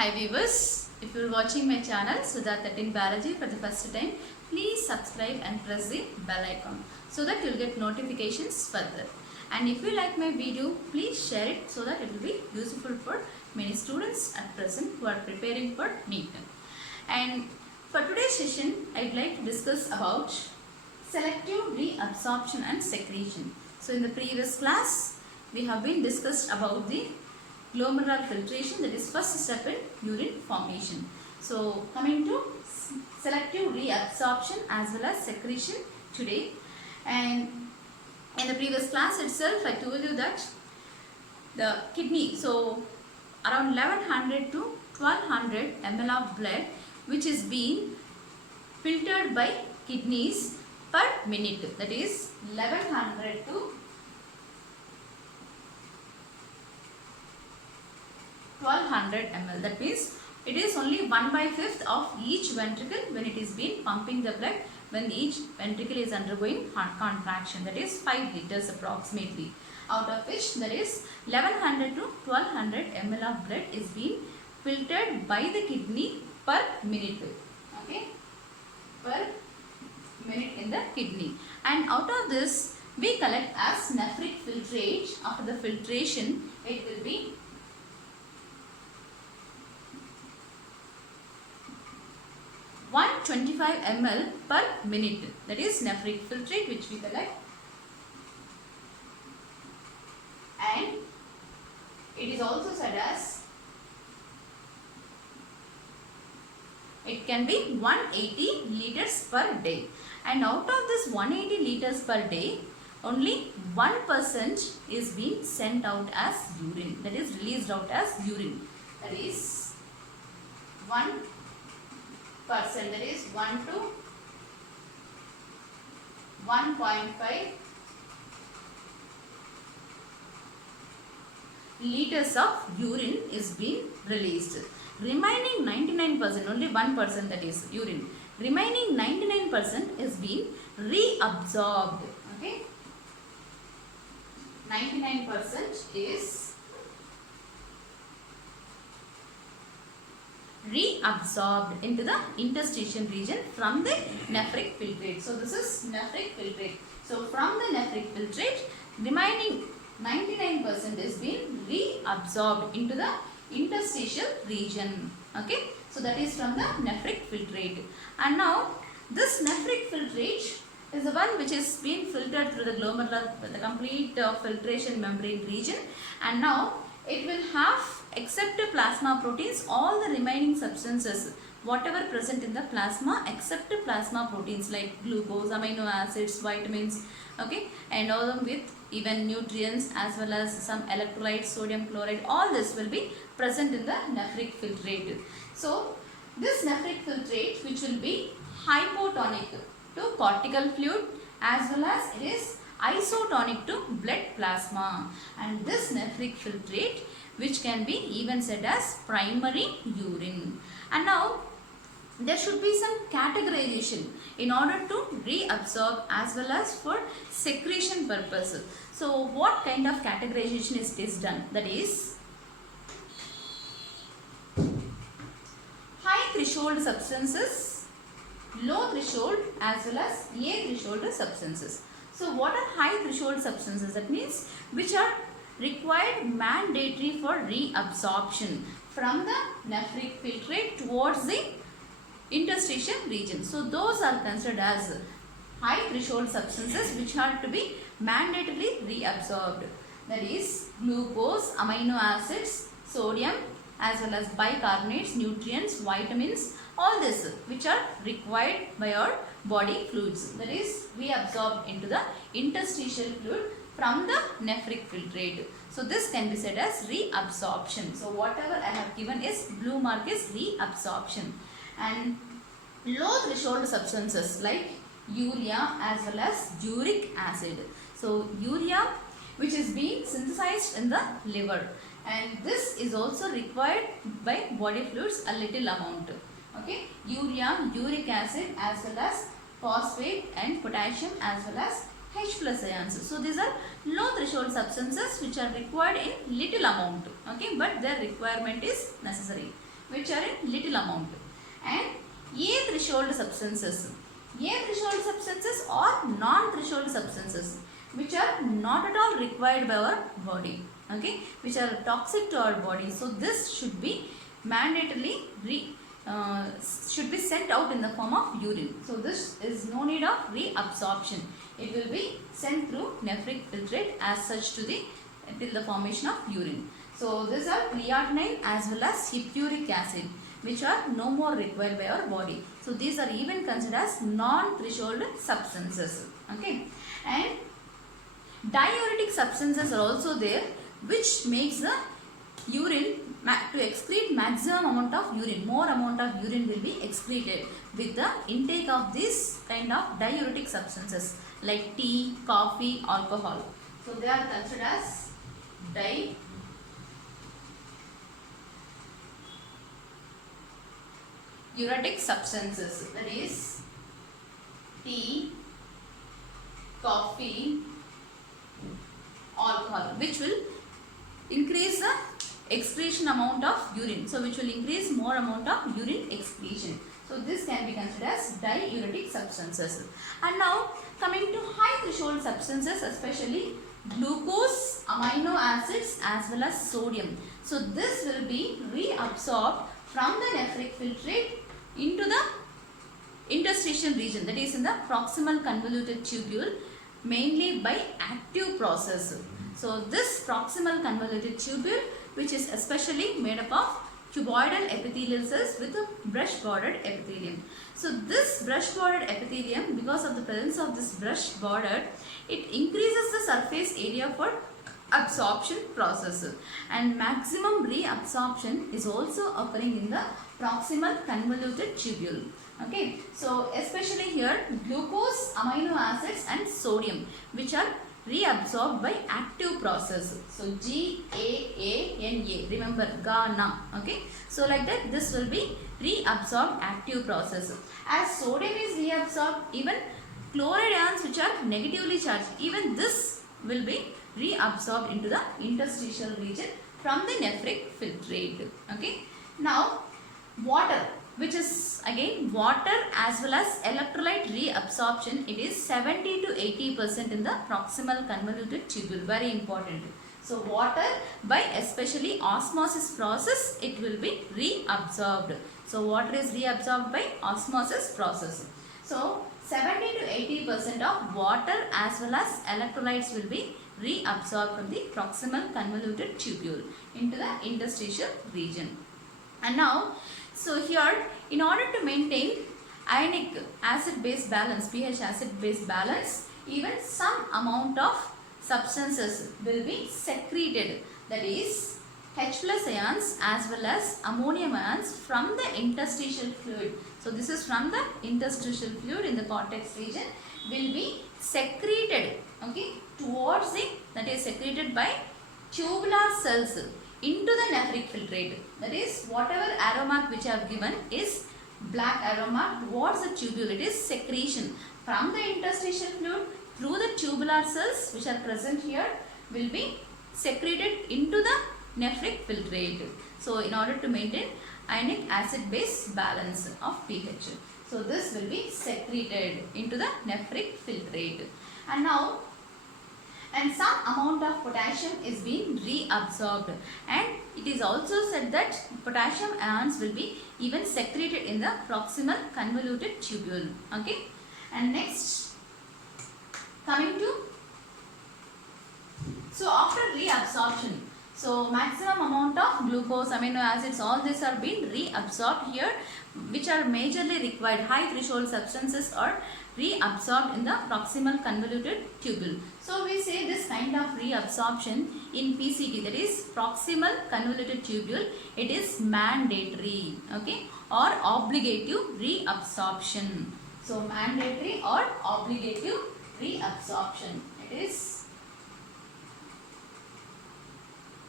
Hi viewers, if you are watching my channel Sudha 13 Biology for the first time, please subscribe and press the bell icon so that you will get notifications further. And if you like my video, please share it so that it will be useful for many students at present who are preparing for NEET. And for today's session, I would like to discuss about selective reabsorption and secretion. So in the previous class, we have been discussed about the glomerular filtration, that is first step in urine formation. So coming to selective reabsorption as well as secretion today. And in the previous class itself, I told you that the kidney, so around 1100 to 1200 ml of blood which is being filtered by kidneys per minute, that is 1100 to 1200 ml. That means it is only 1/5 of each ventricle when it is being pumping the blood, when each ventricle is undergoing heart contraction, that is 5 liters approximately, out of which there is 1100 to 1200 ml of blood is being filtered by the kidney per minute, okay, per minute in the kidney. And out of this we collect as nephric filtrate. After the filtration it will be 125 ml per minute, that is nephric filtrate which we collect, and it is also said as it can be 180 liters per day. And out of this 180 liters per day, only 1% is being sent out as urine, that is released out as urine, that is 1%, that is 1 to 1.5 liters of urine is being released. Remaining 99%, only 1%, that is urine, remaining 99% is being reabsorbed, okay, 99% is reabsorbed into the interstitial region from the nephric filtrate. So this is nephric filtrate. So from the nephric filtrate, remaining 99% is being reabsorbed into the interstitial region, okay. So that is from the nephric filtrate. And now this nephric filtrate is the one which is being filtered through the glomerular, the complete filtration membrane region, and now it will have, except plasma proteins, all the remaining substances whatever present in the plasma except plasma proteins like glucose, amino acids, vitamins, okay, and all them with even nutrients as well as some electrolytes, sodium chloride, all this will be present in the nephric filtrate. So this nephric filtrate which will be hypotonic to cortical fluid as well as it is isotonic to blood plasma, and this nephric filtrate which can be even said as primary urine. And now there should be some categorization in order to reabsorb as well as for secretion purpose. So what kind of categorization is done? That is high threshold substances, low threshold as well as A threshold substances. So what are high threshold substances? That means which are required mandatory for reabsorption from the nephric filtrate towards the interstitial region. So those are considered as high threshold substances which are to be mandatorily reabsorbed. That is glucose, amino acids, sodium as well as bicarbonates, nutrients, vitamins, all this which are required by our body fluids, that is reabsorbed into the interstitial fluid from the nephric filtrate. So this can be said as reabsorption. So whatever I have given is blue mark is reabsorption. And low threshold substances like urea as well as uric acid. So urea which is being synthesized in the liver, and this is also required by body fluids a little amount, okay, urea, uric acid as well as phosphate and potassium as well as H plus ions. So these are low threshold substances which are required in little amount, okay, but their requirement is necessary. which are in little amount, and A threshold substances. A threshold substances or non-threshold substances which are not at all required by our body, okay, which are toxic to our body. So this should be mandatorily should be sent out in the form of urine. So this is no need of reabsorption. It will be sent through nephric filtrate as such to the till the formation of urine. So these are creatinine as well as hippuric acid, which are no more required by our body. So these are even considered as non-threshold substances. Okay, and diuretic substances are also there, which makes the urine to excrete maximum amount of urine. More amount of urine will be excreted with the intake of this kind of diuretic substances like tea, coffee, alcohol. So they are considered as diuretic substances, that is tea, coffee, alcohol, which will increase the excretion amount of urine. So which will increase more amount of urine excretion. So this can be considered as diuretic substances. And now coming to high threshold substances, especially glucose, amino acids as well as sodium. So this will be reabsorbed from the nephric filtrate into the interstitial region, that is in the proximal convoluted tubule, mainly by active process. So this proximal convoluted tubule, which is especially made up of cuboidal epithelial cells with a brush bordered epithelium. So this brush bordered epithelium, because of the presence of this brush border, it increases the surface area for absorption process, and maximum reabsorption is also occurring in the proximal convoluted tubule. Okay, so especially here glucose, amino acids and sodium, which are reabsorbed by active process. So GAANA, remember GANA. Okay, so like that this will be reabsorbed active process. As sodium is reabsorbed, even chloride ions which are negatively charged, even this will be reabsorbed into the interstitial region from the nephric filtrate. Okay, now water, which is again water as well as electrolyte reabsorption, it is 70 to 80% in the proximal convoluted tubule. Very important. So water by especially osmosis process, it will be reabsorbed. So water is reabsorbed by osmosis process. So 70 to 80% of water as well as electrolytes will be reabsorbed from the proximal convoluted tubule into the interstitial region. And now, so here, in order to maintain ionic acid-base balance, pH acid-base balance, even some amount of substances will be secreted, that is H plus ions as well as ammonium ions from the interstitial fluid. So this is from the interstitial fluid in the cortex region, will be secreted, okay, towards the, that is secreted by tubular cells into the nephric filtrate. That is whatever arrow mark which I have given is black arrow mark towards the tubule. It is secretion from the interstitial fluid through the tubular cells which are present here, will be secreted into the nephric filtrate. So in order to maintain ionic acid base balance of pH. So this will be secreted into the nephric filtrate. And now, and some amount of potassium is being reabsorbed, and it is also said that potassium ions will be even secreted in the proximal convoluted tubule. Okay, and next coming to, so after reabsorption, so maximum amount of glucose, amino acids, all these are being reabsorbed here, which are majorly required. High threshold substances are reabsorbed in the proximal convoluted tubule. So we say this kind of reabsorption in PCT, that is proximal convoluted tubule, it is mandatory, okay, or obligative reabsorption. So mandatory or obligative reabsorption. It is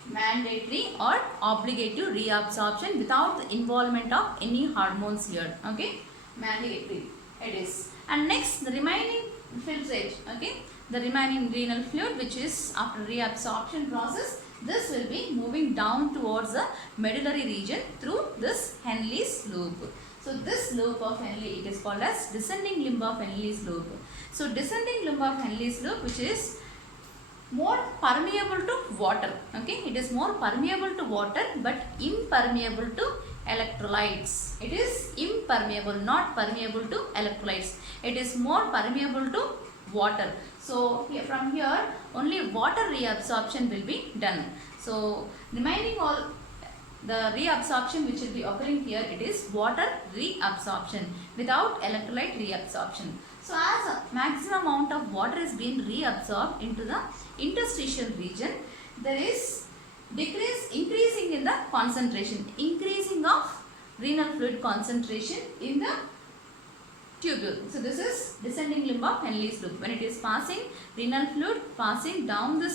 mandatory or obligative reabsorption without the involvement of any hormones here. Okay, mandatory it is. And next, the remaining filtrate, okay, the remaining renal fluid which is after reabsorption process, this will be moving down towards the medullary region through this Henle's loop. So this loop of Henle, it is called as descending limb of Henle's loop. So descending limb of Henle's loop, which is more permeable to water. Okay, it is more permeable to water but impermeable to electrolytes. It is impermeable, not permeable to electrolytes. It is more permeable to water. So here, from here only water reabsorption will be done. So remaining all the reabsorption which will be occurring here, it is water reabsorption without electrolyte reabsorption. So as a maximum amount of water is being reabsorbed into the interstitial region, there is increasing in the concentration, increasing of renal fluid concentration in the tubule. So this is descending limb of Henle's loop. When it is passing, renal fluid passing down the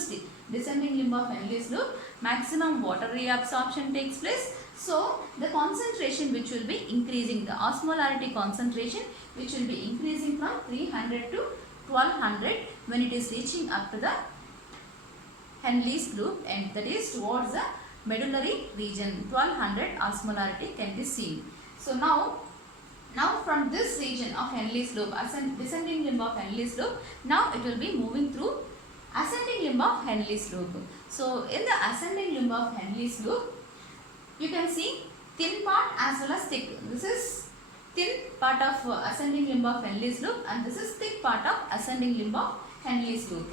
descending limb of Henle's loop, maximum water reabsorption takes place. So the concentration which will be increasing, the osmolarity concentration which will be increasing from 300 to 1200 when it is reaching up to the Henle's loop, and that is towards the medullary region. 1200 osmolarity can be seen. So now from this region of Henle's loop, descending limb of Henle's loop, now it will be moving through ascending limb of Henle's loop. So in the ascending limb of Henle's loop, you can see thin part as well as thick. This is thin part of ascending limb of Henle's loop, and this is thick part of ascending limb of Henle's loop.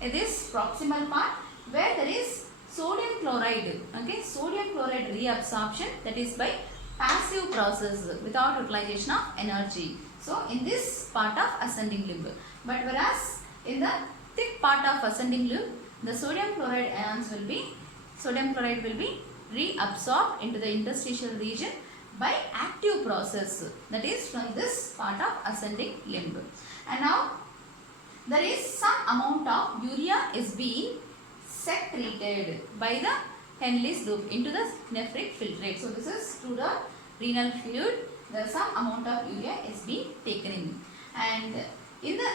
It is proximal part where there is sodium chloride. Okay, sodium chloride reabsorption, that is by passive process without utilization of energy. So in this part of ascending limb, but whereas in the thick part of ascending limb, the sodium chloride will be reabsorbed into the interstitial region by active process, that is from this part of ascending limb. And now there is some amount of urea is being secreted by the Henle's loop into the nephric filtrate. So this is through the renal fluid, there is some amount of urea is being taken in, and in the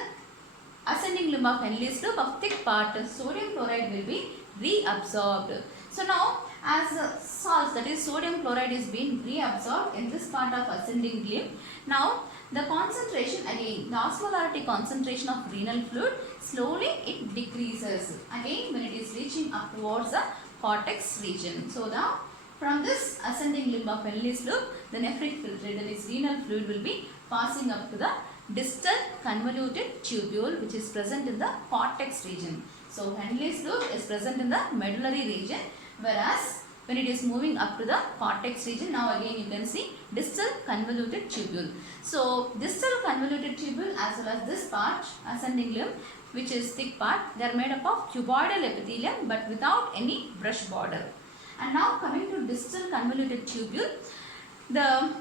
ascending limb of Henle's loop of thick part, sodium chloride will be reabsorbed. So now as salts, that is sodium chloride, is being reabsorbed in this part of ascending limb. Now the concentration, again the osmolarity concentration of renal fluid, slowly it decreases again when it is reaching up towards the cortex region. So now from this ascending limb of Henle's loop, the nephric filtrate, that is renal fluid, will be passing up to the distal convoluted tubule which is present in the cortex region. So Henle's loop is present in the medullary region, whereas when it is moving up to the cortex region, now again you can see distal convoluted tubule. So distal convoluted tubule as well as this part, ascending limb, which is thick part, they are made up of cuboidal epithelium but without any brush border. And now coming to distal convoluted tubule, the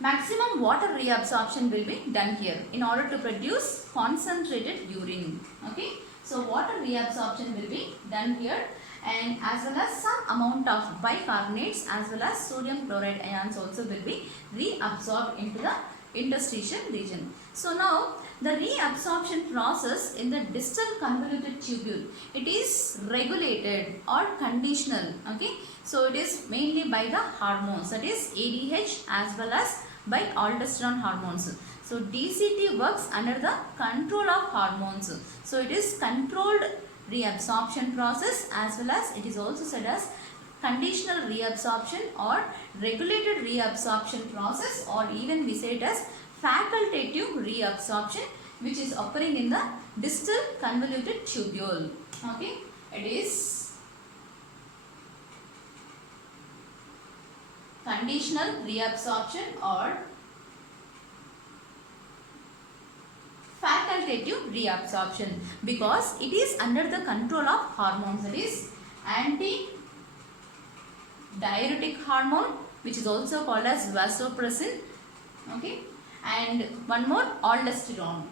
maximum water reabsorption will be done here in order to produce concentrated urine. Okay, so water reabsorption will be done here, and as well as some amount of bicarbonates as well as sodium chloride ions also will be reabsorbed into the interstitial region. So now the reabsorption process in the distal convoluted tubule, it is regulated or conditional. Okay, so it is mainly by the hormones, that is ADH as well as by aldosterone hormones. So DCT works under the control of hormones. So it is controlled reabsorption process as well as it is also said as conditional reabsorption or regulated reabsorption process, or even we say it as facultative reabsorption, which is occurring in the distal convoluted tubule. Okay, it is conditional reabsorption or facultative reabsorption because it is under the control of hormones, that is anti-diuretic hormone, which is also called as vasopressin. Okay, and one more, aldosterone.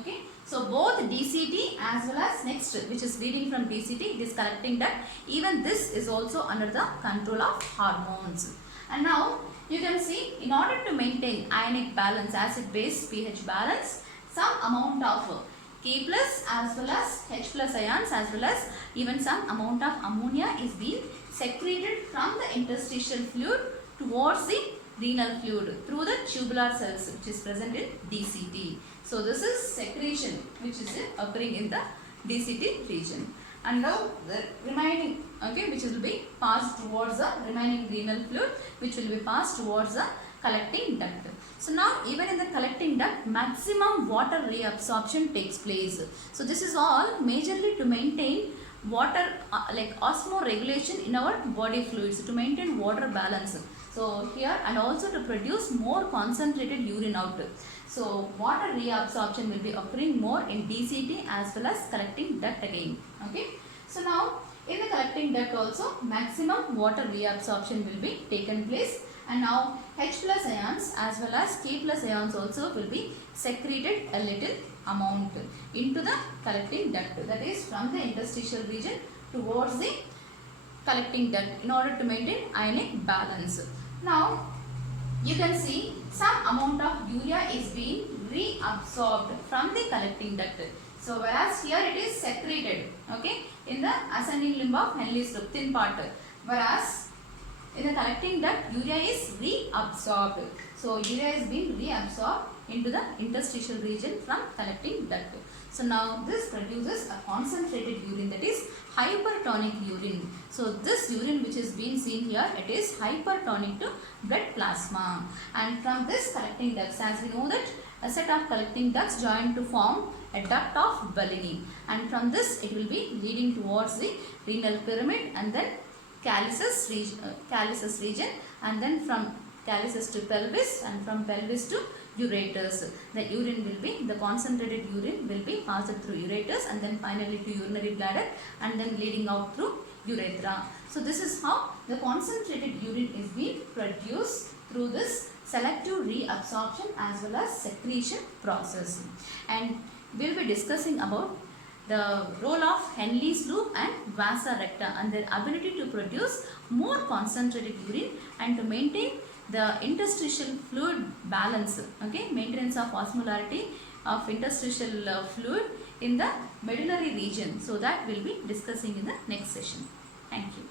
Okay, so both DCT as well as next, which is leading from DCT, it is collecting that even this is also under the control of hormones. And now you can see, in order to maintain ionic balance, acid base pH balance, some amount of K plus as well as H plus ions as well as even some amount of ammonia is being secreted from the interstitial fluid towards the renal fluid through the tubular cells which is present in DCT. So this is secretion which is occurring in the DCT region. And now the remaining, okay, which will be passed towards the remaining renal fluid, which will be passed towards the collecting duct. So now even in the collecting duct, maximum water reabsorption takes place. So this is all majorly to maintain water like osmoregulation in our body fluids, to maintain water balance. So here, and also to produce more concentrated urine out. So water reabsorption will be occurring more in DCT as well as collecting duct again. Okay. So now in the collecting duct also maximum water reabsorption will be taken place, and now H plus ions as well as K plus ions also will be secreted a little amount into the collecting duct, that is from the interstitial region towards the collecting duct in order to maintain ionic balance. Now you can see some amount of urea is being reabsorbed from the collecting duct. So whereas here it is secreted, okay, in the ascending limb of Henle's loop, thin part, whereas in the collecting duct urea is reabsorbed. So urea is being reabsorbed into the interstitial region from collecting duct. So now this produces a concentrated urine, that is hypertonic urine. So this urine which is being seen here, it is hypertonic to blood plasma. And from this collecting ducts, as we know that a set of collecting ducts join to form a duct of Bellini, and from this it will be leading towards the renal pyramid and then calyces region, and then from calyces to pelvis, and from pelvis to ureters. The urine will be, the concentrated urine will be passed through ureters and then finally to urinary bladder and then leading out through urethra. So this is how the concentrated urine is being produced through this selective reabsorption as well as secretion process. And we will be discussing about the role of Henle's loop and vasa recta and their ability to produce more concentrated urine and to maintain the interstitial fluid balance, okay, maintenance of osmolarity of interstitial fluid in the medullary region. So that we will be discussing in the next session. Thank you.